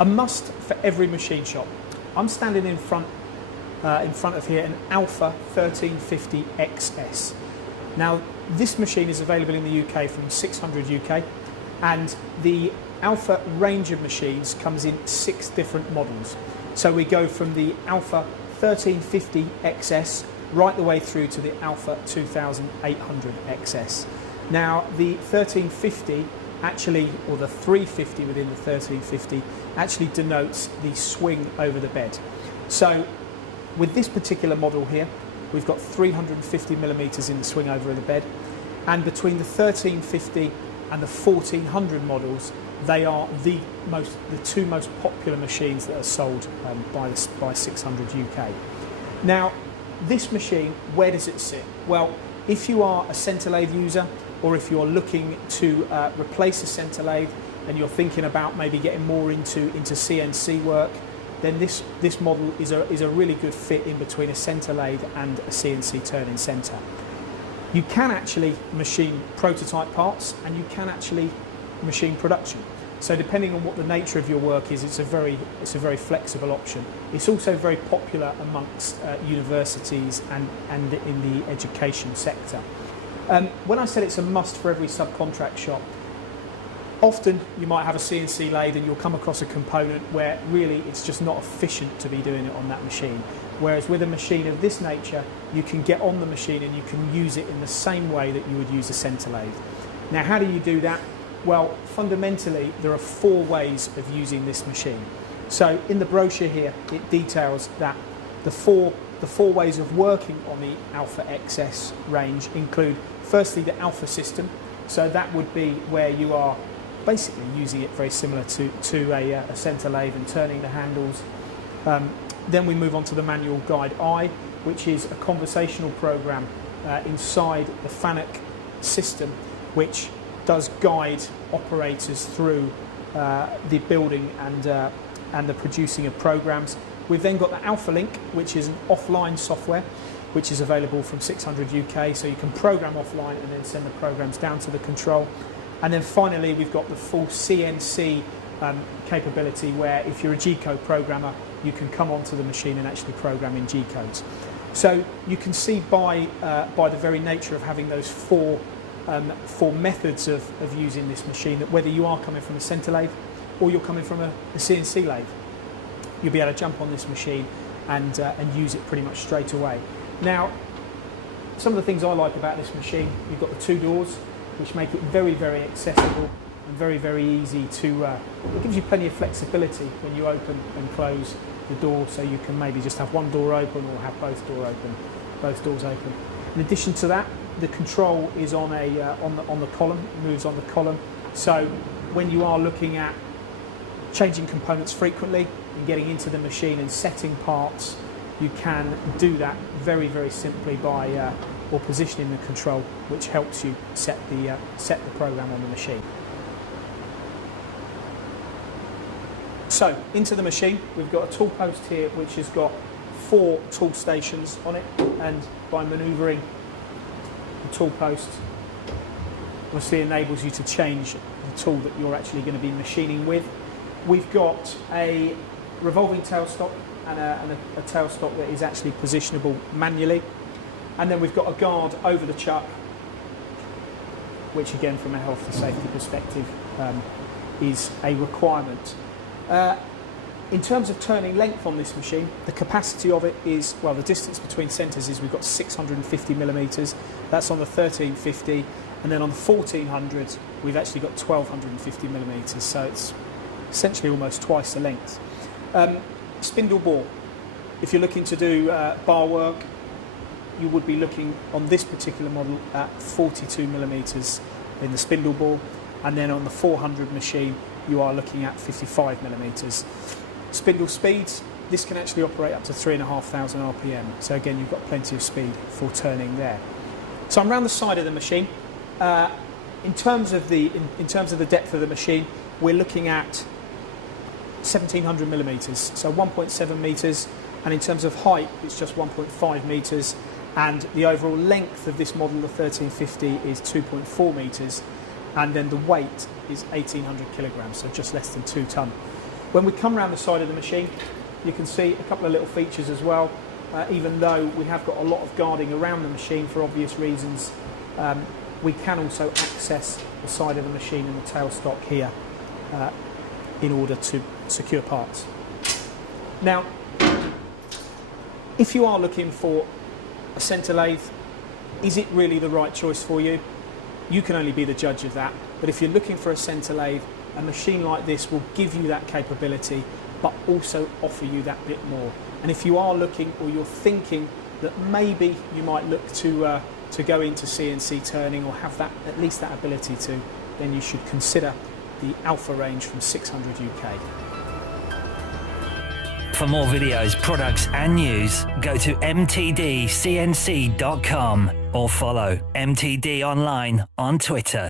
A must for every machine shop. I'm standing in front of here an Alpha 1350 XS. Now this machine is available in the UK from 600 UK, and the Alpha range of machines comes in 6 different models. So we go from the Alpha 1350 XS right the way through to the Alpha 2800 XS. Now the 1350 actually, or the 350 within the 1350, actually denotes the swing over the bed. So with this particular model here, we've got 350 millimeters in the swing over the bed, and between the 1350 and the 1400 models, they are the two most popular machines that are sold by 600 UK. Now, this machine, where does it sit? Well, if you are a centre lathe user, or if you're looking to replace a centre lathe and you're thinking about maybe getting more into CNC work, then this model is a really good fit in between a centre lathe and a CNC turning centre. You can actually machine prototype parts, and you can actually machine production. So depending on what the nature of your work is, it's a very flexible option. It's also very popular amongst universities and in the education sector. When I said it's a must for every subcontract shop, often you might have a CNC lathe and you'll come across a component where really it's just not efficient to be doing it on that machine. Whereas with a machine of this nature, you can get on the machine and you can use it in the same way that you would use a centre lathe. Now, how do you do that? Well, fundamentally, there are 4 ways of using this machine. So in the brochure here, it details that the four ways of working on the Alpha XS range include, firstly, the Alpha system. So that would be where you are basically using it very similar to a centre lathe and turning the handles. Then we move on to the manual guide I, which is a conversational program inside the FANUC system, which does guide operators through the building and the producing of programs. We've then got the Alpha Link, which is an offline software, which is available from 600 UK, so you can program offline and then send the programs down to the control. And then finally, we've got the full CNC capability, where if you're a G-code programmer, you can come onto the machine and actually program in G-codes. So you can see by the very nature of having those four methods of using this machine, that whether you are coming from a centre lathe or you're coming from a CNC lathe, you'll be able to jump on this machine and use it pretty much straight away. Now, some of the things I like about this machine, you've got the 2 doors, which make it very, very accessible and very, very easy to, it gives you plenty of flexibility when you open and close the door, so you can maybe just have one door open or have both doors open. In addition to that, the control is on the column, it moves on the column, so when you are looking at changing components frequently and getting into the machine and setting parts, you can do that very, very simply by or positioning the control, which helps you set the program on the machine. So into the machine, we've got a tool post here which has got 4 tool stations on it, and by manoeuvring the tool post, obviously enables you to change the tool that you're actually going to be machining with. We've got a revolving tailstock and a tailstock that is actually positionable manually. And then we've got a guard over the chuck, which again, from a health and safety perspective, is a requirement. In terms of turning length on this machine, the capacity of it is, well, the distance between centres is we've got 650 millimetres. That's on the 1350, and then on the 1400, we've actually got 1250 millimetres. So it's essentially almost twice the length. Spindle bore. If you're looking to do bar work, you would be looking on this particular model at 42 millimetres in the spindle bore, and then on the 400 machine you are looking at 55 millimetres. Spindle speeds, this can actually operate up to 3,500 RPM, so again you've got plenty of speed for turning there. So I'm around the side of the machine. In terms of the depth of the machine, we're looking at 1,700 millimetres, so 1.7 metres, and in terms of height it's just 1.5 metres, and the overall length of this model, the 1350, is 2.4 metres, and then the weight is 1,800 kilograms, so just less than 2 tonne. When we come around the side of the machine, you can see a couple of little features as well. Even though we have got a lot of guarding around the machine for obvious reasons, we can also access the side of the machine and the tailstock here in order to secure parts. Now, if you are looking for a centre lathe, is it really the right choice for you? You can only be the judge of that. But if you're looking for a centre lathe, a machine like this will give you that capability, but also offer you that bit more. And if you are looking, or you're thinking that maybe you might look to go into CNC turning, or have that, at least that ability to, then you should consider the Alpha range from 600 UK. For more videos, products and news, go to mtdcnc.com or follow MTD Online on Twitter.